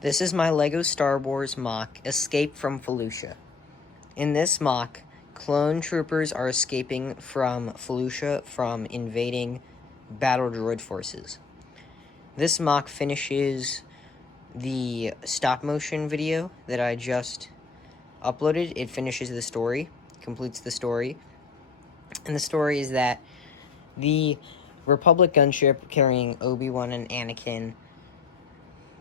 This is my LEGO Star Wars mock, Escape from Felucia. In this mock, clone troopers are escaping from Felucia from invading battle droid forces. This mock finishes the stop-motion video that I just uploaded. It finishes the story, completes the story. And the story is that the Republic gunship carrying Obi-Wan and Anakin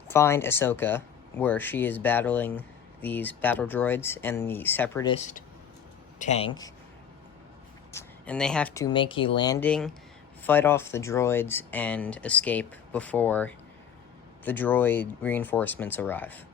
find Ahsoka, where she is battling these battle droids and the Separatist tank. And they have to make a landing, fight off the droids, and escape before the droid reinforcements arrive.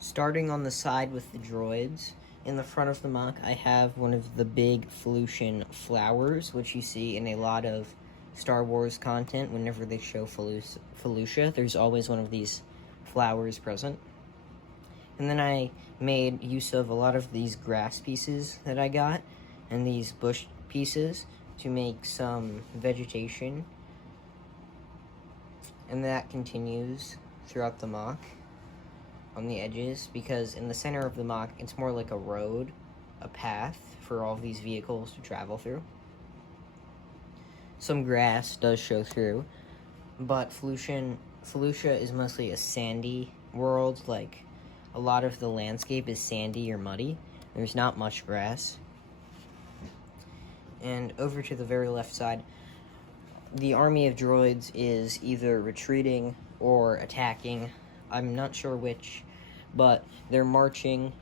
Starting on the side with the droids, in the front of the mock, I have one of the big Felucian flowers, which you see in a lot of Star Wars content. Whenever they show Felucia, there's always one of these flowers present. And then I made use of a lot of these grass pieces that I got, and these bush pieces, to make some vegetation. And that continues throughout the mock on the edges, because in the center of the mock, it's more like a road, a path for all of these vehicles to travel through. Some grass does show through, but Felucia is mostly a sandy world. Like, a lot of the landscape is sandy or muddy. There's not much grass. And over to the very left side, the army of droids is either retreating or attacking. I'm not sure which, but they're marching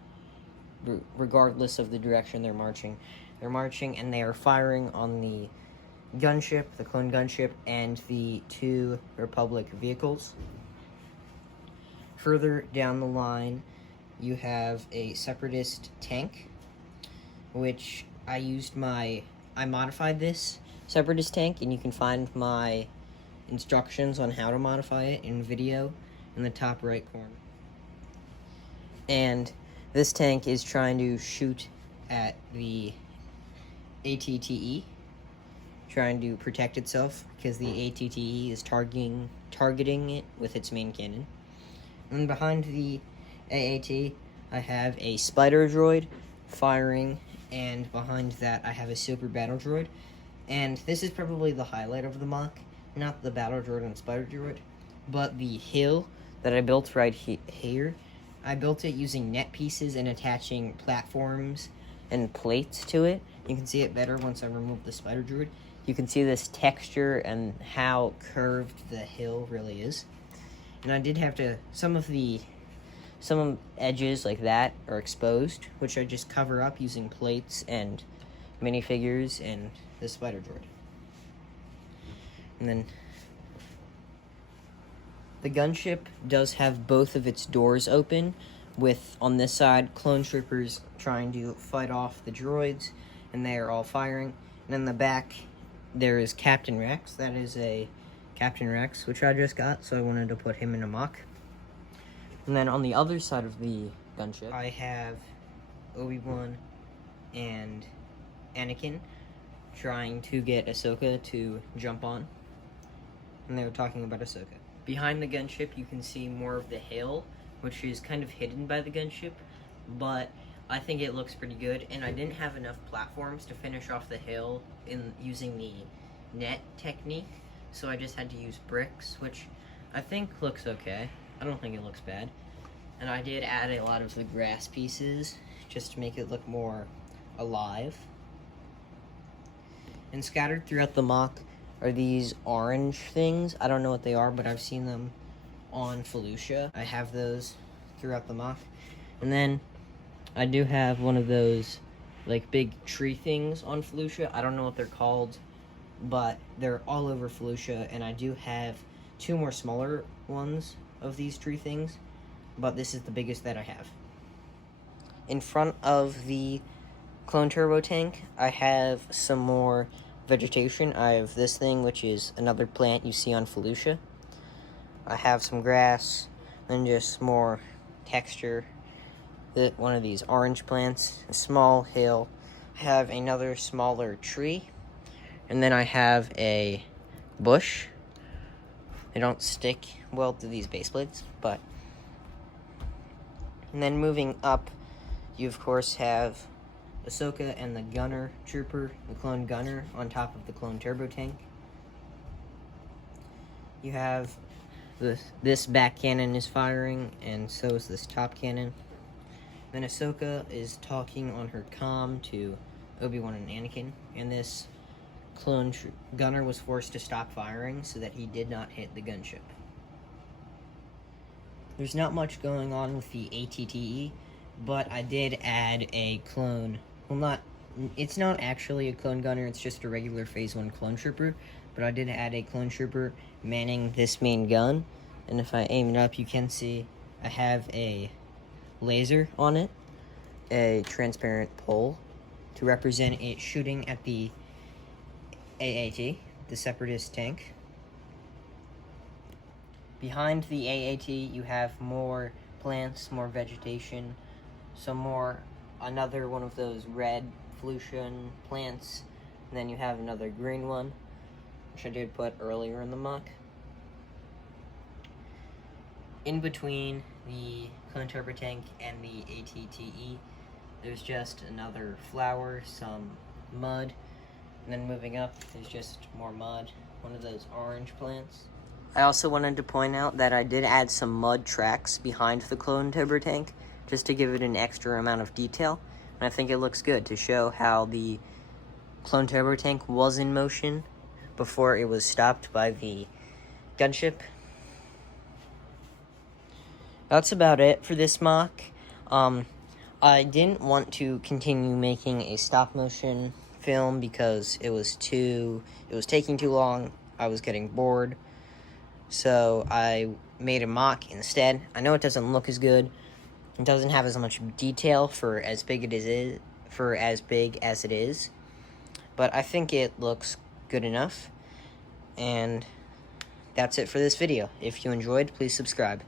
regardless of the direction they're marching. They're marching, and they are firing on the gunship, the clone gunship, and the two Republic vehicles. Further down the line, you have a Separatist tank, which I modified this Separatist tank, and you can find my instructions on how to modify it in video in the top right corner. And this tank is trying to shoot at the ATTE, trying to protect itself, because the ATTE is targeting it with its main cannon. And behind the AAT, I have a spider droid firing, and behind that I have a super battle droid. And this is probably the highlight of the mock, not the battle droid and spider droid, but the hill that I built right here. I built it using net pieces and attaching platforms and plates to it. You can see it better once I remove the spider droid. You can see this texture and how curved the hill really is. And I did have to, some edges like that are exposed, which I just cover up using plates and minifigures and the spider droid. And then the gunship does have both of its doors open, with, on this side, clone troopers trying to fight off the droids, and they are all firing. And in the back, there is Captain Rex. That is a Captain Rex, which I just got, so I wanted to put him in a mock. And then on the other side of the gunship, I have Obi-Wan and Anakin trying to get Ahsoka to jump on. And they were talking about Ahsoka. Behind the gunship, you can see more of the hill, which is kind of hidden by the gunship, but I think it looks pretty good. And I didn't have enough platforms to finish off the hill in using the net technique, so I just had to use bricks, which I think looks okay. I don't think it looks bad. And I did add a lot of the grass pieces just to make it look more alive. And scattered throughout the mock are these orange things. I don't know what they are, but I've seen them on Felucia. I have those throughout the mock. And then I do have one of those like big tree things on Felucia. I don't know what they're called, but they're all over Felucia, and I do have two more smaller ones of these tree things, but this is the biggest that I have. In front of the clone turbo tank, I have some more vegetation. I have this thing, which is another plant you see on Felucia. I have some grass, and just more texture. One of these orange plants, a small hill. I have another smaller tree, and then I have a bush They don't stick well to these base plates, but... And then moving up, you of course have Ahsoka and the Gunner Trooper, the clone Gunner, on top of the clone Turbo Tank. You have this back cannon is firing, and so is this top cannon. Then Ahsoka is talking on her comm to Obi-Wan and Anakin, and this clone Gunner was forced to stop firing so that he did not hit the gunship. There's not much going on with the ATTE, but I did add a clone. Well, it's not actually a clone gunner, it's just a regular Phase 1 clone trooper, but I did add a clone trooper manning this main gun, and if I aim it up, you can see I have a laser on it, a transparent pole, to represent it shooting at the AAT, the Separatist tank. Behind the AAT, you have more plants, more vegetation, another one of those red Felucian plants, and then you have another green one, which I did put earlier in the mock. In between the clone turbo tank and the ATTE, there's just another flower, some mud, and then moving up, there's just more mud, one of those orange plants. I also wanted to point out that I did add some mud tracks behind the clone turbo tank, just to give it an extra amount of detail, and I think it looks good to show how the clone turbo tank was in motion before it was stopped by the gunship. That's about it for this mock. I didn't want to continue making a stop motion film because it was taking too long. I was getting bored. So I made a mock instead. I know it doesn't look as good. It doesn't have as much detail for as big as it is. But I think it looks good enough. And that's it for this video. If you enjoyed, please subscribe.